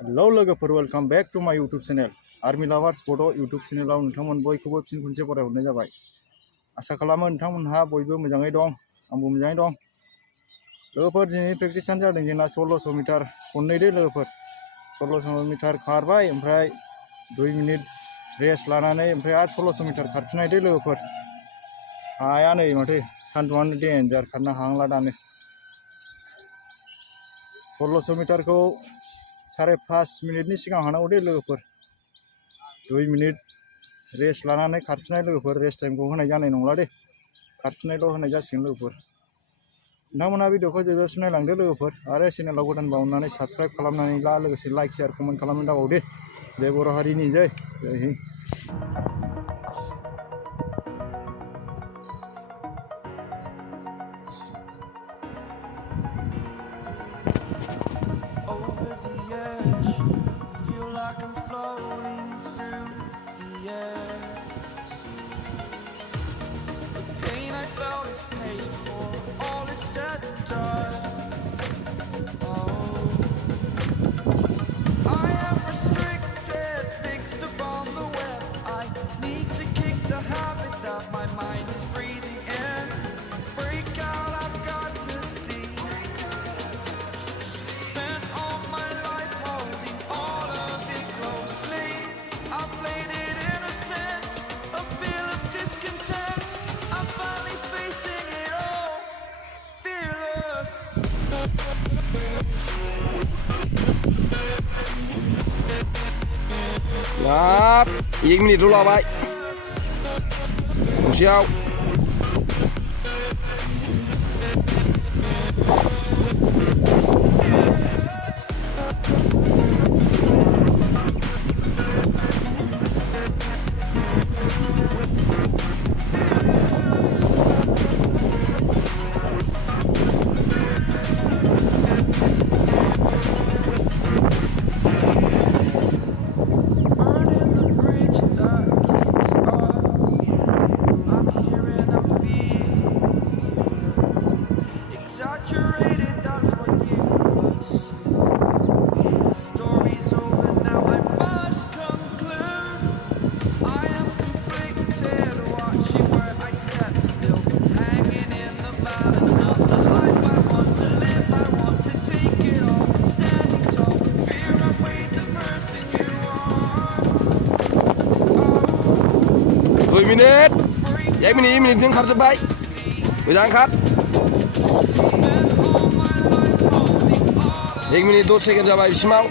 Hello लोगोफोर welcome back to my YouTube channel army लाभार्स बड' यूट्यूब चैनेलाव नोंथांमोन बयखौबो फिन खनसे फरायहरनाय जाबाय। आसा खालामो नोंथांमोनहा बयबो मोजाङै दं, आंबो मोजाङै दं। लोगोफोर दिनै प्रेक्टिसआनो जादों जोंना 1600 मिटार खननै लोगोफोर 1600 मिटार खारबाय ओमफ्राय 2 मिनिट रेस्ट लानानै ओमफ्राय आरो 1600 मिटार खारफिननाय लोगोफोर। हाया नै माथो सान्दुङानो डेन्जार खारनो हांला दानो। 1600 मिटारखौ 5.5 मिनिटनि सिगां हानांगौ दे लोगोफोर। 2 मिनिट रेस्ट लानानै खारफिननाय लोगोफोर। रेस्ट टाइमखौ होनाय जानाय नंला दे, खारफिननायल' होनाय जासिगोन लोगोफोर। नोंथांमोनहा भिडिअखौ जोबजासिम नायलांदो लोगोफोर आरो चेनेलाव गोदानबा अननानै साबस्क्राइब खालामनानै ला, लोगोसे लाइक शेयार कमेन्ट खालामनो दाबाव दे। जय बर' हारिनि जय हिन्द। I'm floating through the air. The pain I felt is paid for, all is said and done. Oh, I am restricted, fixed upon the web. I need to kick the habit that my mind is breathing in. Break out, I've got to see. Spent all my life holding all of it closely. I played it innocent, a feel of discontent. I'm finally facing it all, fearless. Ngáp,ยิงมินิรู้รอไว้เชียวminit, ya minit yang harus baik, berangkat. Yang minit 2 second sampai semau.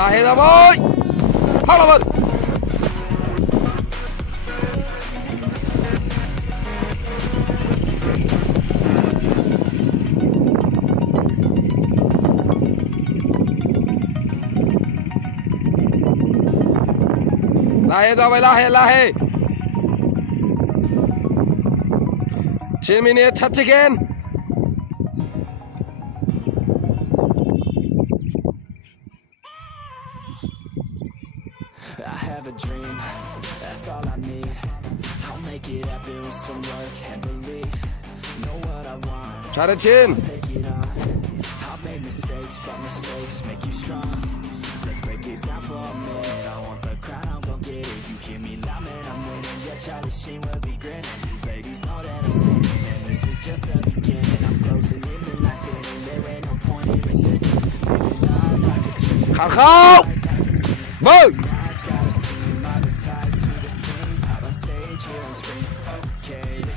Lahir Dabao, halo bud. Lahir Dabao, lahir. 10 minit, 30 second. I have a dream, that's all I need. I'll make it happen with some work and belief. Know what I want, Cara chin. take it on. I'll make mistakes, but mistakes make you strong. Let's break it down for a minute. I want the crown, I'm gon' get it. You hear me loud, man, I'm winning. Yeah, Charlie Sheen will be grinning. These ladies know that I'm sinning, and this is just the beginning. I'm closing in and like it, and there ain't no point in resisting. Living life like a dream. Kakao, boom.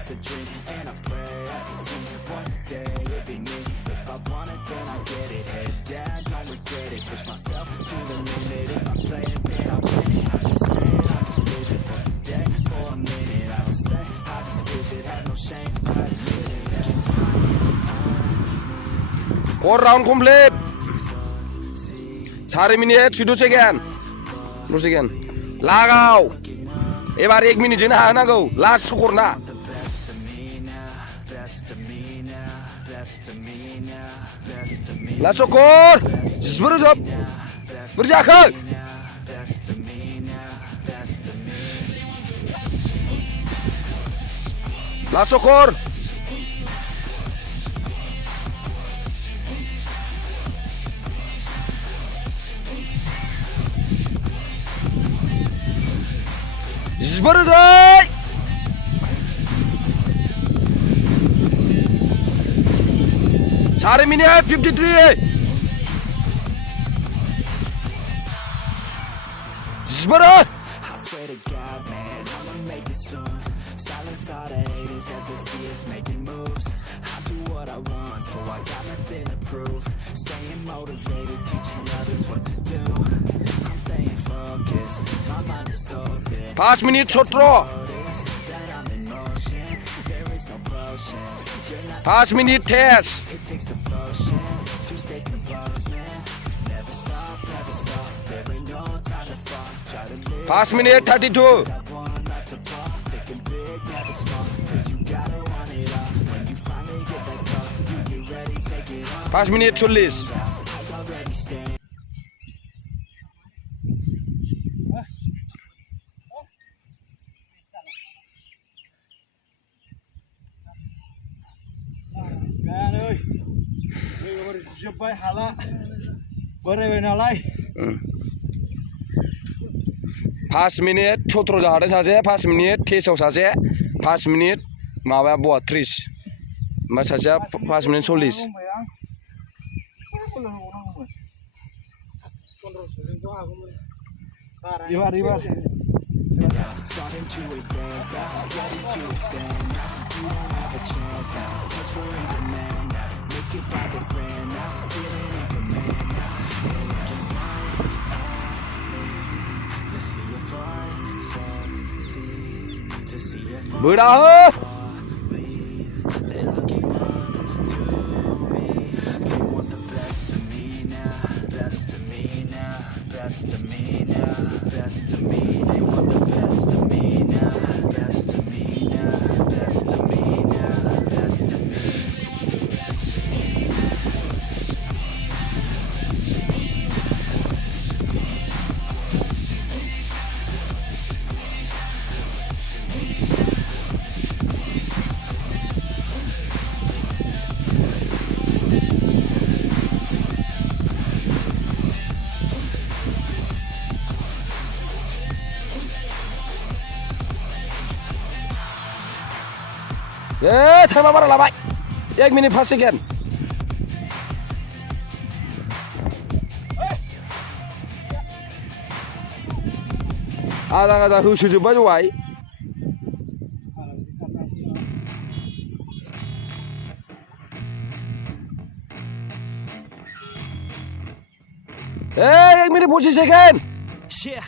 A dream and I pray as a team. One day it'll be me. If I want it, then I get it. Head down, don't regret it. Push myself to the limit. If I play it, then I win it. I just say it, I just live it. For today, for a minute, I don't stay. I just visit, have no shame. I admit it. 4 round complete 4 minute 2 second 2 second लागाव एबार 1 minute जोंनो हानांगौ last स्कर ना last स्कर जिबोर जोब बोरै जाखो last स्कर जिबोर दै 4 minute 53 जिबोर I swear to God, man, I'ma make it soon. Silence all the haters as they see us making moves. I do what I want, so I got nothing to prove. Staying motivated, teaching others what to do. I'm staying focused, my mind is so big. 5 minute 17 That I'm in motion, there is no potion. You're not 5 minute test it takes devotion to stay composed, man. Never stop, there ain't no time to fall. Try to live 5 minute 32 one life to ball. Thinking big, never small. Cause you gotta want it all. When you finally get that call, you get ready, take it all. 5 minute 40 I already stand. Gan ơi, bây giờ chụp bài hala, bữa nay về nào lại? 5 minute 17 जादों सासे 5 minute 23 सासे 5 minute माबाया 32 ओमफ्राय सासेया 5 minute 40 Ibar. Starting to advance now, ready to expand now. You don't have a chance now, cause we're in demand now. Make it by the grand now, feeling in command now. They're looking right at me to see if I succeed, to see if I bữa đó believe. They're looking up to me. They want the best of me now, best of me now, best of me now, best of me. They want the best of me now, best of me now, best of me now, best of me. टाइमा बारा लाबाय 1 minute 5 second आधा होसोजोब्बाय जौहाय Hey, 1 minute 40 second Yeah.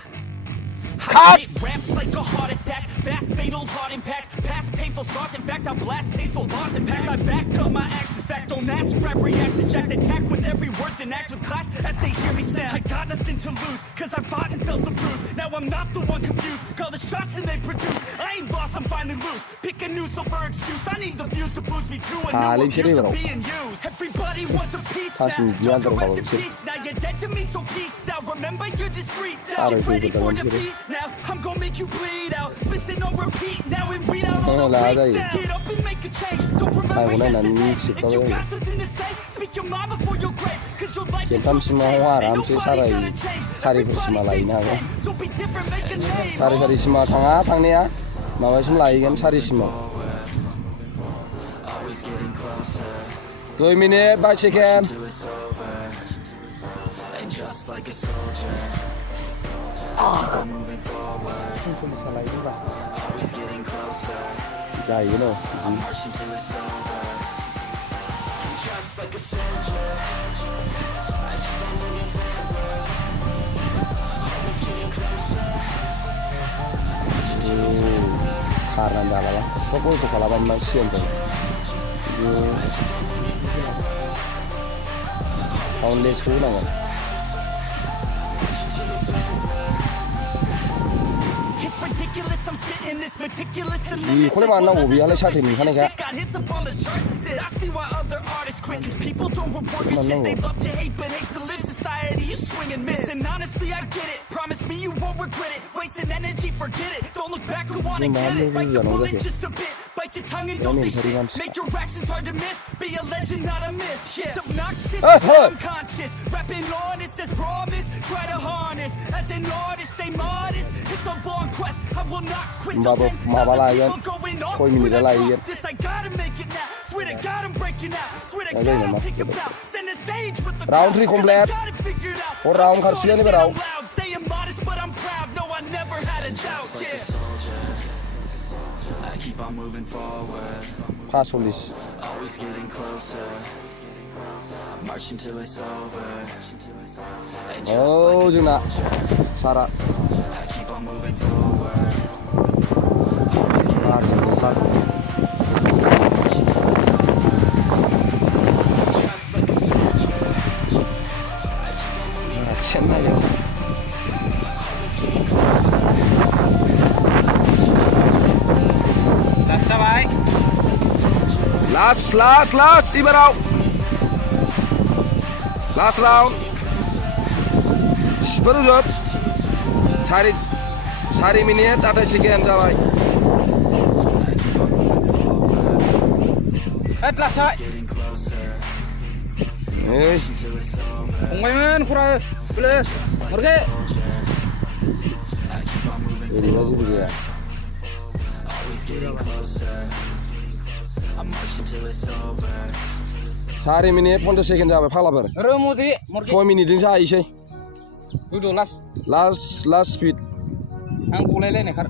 Cut. It ramps like a heart attack, fast fatal heart impact, past painful scars. In fact, I blast tasteful bars and packs. I back up my actions. Fact, don't ask, grab reactions, jacked attack with every word, then act with class as they hear me snap. I got nothing to lose, cause I fought and felt the bruise. Now I'm not the one confused. Call the shots and they produce. I ain't lost, I'm finally loose. Pick a new silver excuse. I need the views to boost me to a new abuse of being used. Everybody wants a piece now. Don't rest in peace. Now you're dead to me, so peace out. Remember you're discreet. Get ready for defeat. Now I'm gonna make you bleed out. Listen on repeat now and read out all the weak now. Get up and make a change. Don't remember yesterday. If you got something to say, speak your mind before your grave. Cause your life is yours to say. Ain't nobody gonna change. Everybody stays the same. So be different, make a name. 사리사리시마 상아 당내야 마와심 라이겐 사리시마 Always getting closer 2 minute 5 second till it's over. And just like a soldier, I'm moving forward. Always getting closer. dài cái nào I'm marching till it's over. And just like a soldier, I keep on moving forward. Always getting closer. karena adalah pokoknya kalaban masih yang tahun lesku nang di kole mana wo biale sate mi khane ga Bite your tongue and don't say shit. Make your actions hard to miss. Be a legend, not a myth. Yeah. It's obnoxious, unconscious. Rapping honest as promise. Try to harness. As an artist, stay modest. It's a long quest. I will not quit till 10,000 people going off. When I drop this, I gotta make it now. Swear to God, I'm breaking out. Swear to God, I'll take a bow. Stand the stage with the round 3 complete. Round kharsiya ni berau. Say I'm modest, but I'm proud. No, I never had a doubt. Yeah. I keep on moving forward. Pass on this. Always getting closer. I'm marching till it's over. And just Oh, juna. Sara. I keep on moving forward. Always getting closer. Just like a soldier. I keep on moving forward. Always getting closer. Last ibarau. Last round. Baru jod. Sari minit 28 second jabai. Last shot. Pemain kurang plus. Morge. Jadi masih bisa ya. Sari minit 50 second jabai palabar. Remuti. 6 minit din sa isai. Duduk last. Last speed. Ang kulay lain kar.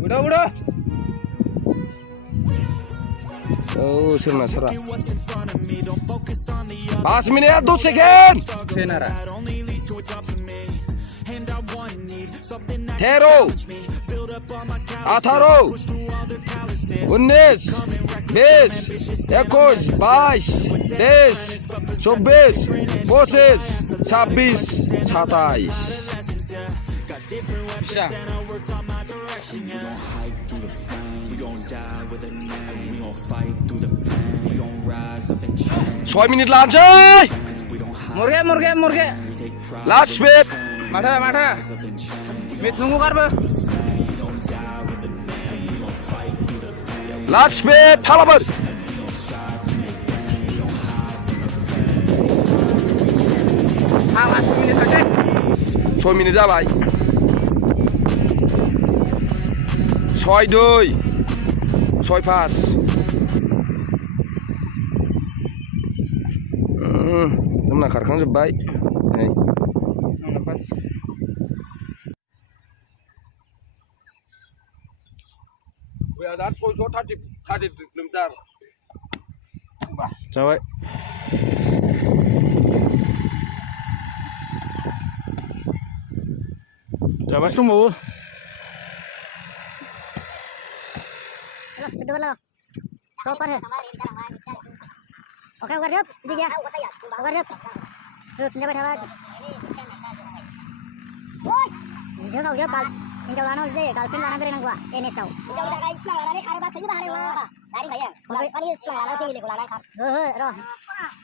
Udah. Oh, cerna. 5 minit 2 second. Senara. Tero. 18. 19. 20. 21. 22. 23. 24. 26. 27. Bisa. Soy minit lanjut. Morge. Last speed. Mata. Mit sungguh karbe. Last speed. Palabar. Last minit aja. 6 minit jabai. 6-2. 6 pas. Temen खारखांजोब्बाय. नै. Pas. दा 630 kilometer. Jabai. Jabai dongbawo. Sudah lo. Proper ya. Oke, warap, di ya. Warap. Tuh, sudah berapa? Jauh jauh kal. Injau lana udah, kalpin lana beri nangwa. Ini sau. Injau udah kayak Islam lana, karena baca juga hari wah. Dari bayar. Kalau sekali Islam lana tuh milik lana kar. Roh.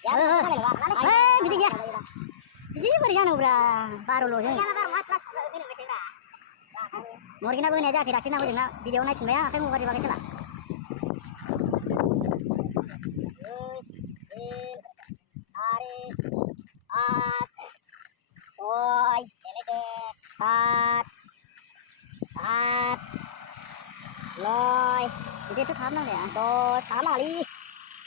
Ya, sana lah. Gitu ya. Jadi berikan ubah baru lo. Ya, mas. Morgina begini aja, kita sini aku dengar video naik semua ya, aku mau pakai celah. As, soy, teleke, sat, loy. Jadi itu sama ya? Tuh sama kali.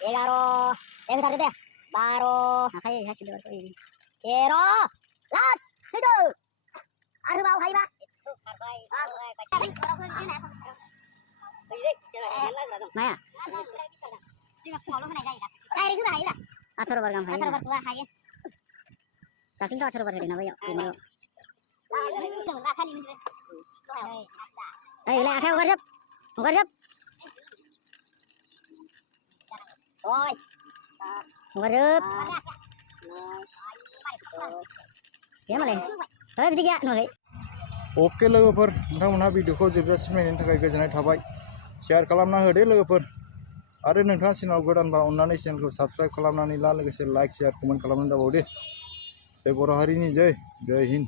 Egaro, bentar deh. Baru, kayak sudah ini. Kero, last, sudah. Aduh bau hai ba. Maya. 18 barang hai. 18 barang hai. Tapi itu 18 barang apa ya? Ini. Ayo, lah aku garap. Oi. hagarup ya malah bidik ya nuhai अके लोगोफोर नोंथांमोनहा भिडिअखौ जोबजासिम नायनायनि थाखाय गोजोननाय थाबाय share खालामना होदो लोगोफोर आरो नोंथाङा चेनेलाव गोदानबा अननानै चेनेलखौ साबस्क्राइब खालामनानै ला लोगोसे लाइक शेयार कमेन्ट खालामनानै दाबाव दे जय बर' हारिनि जय हिन्द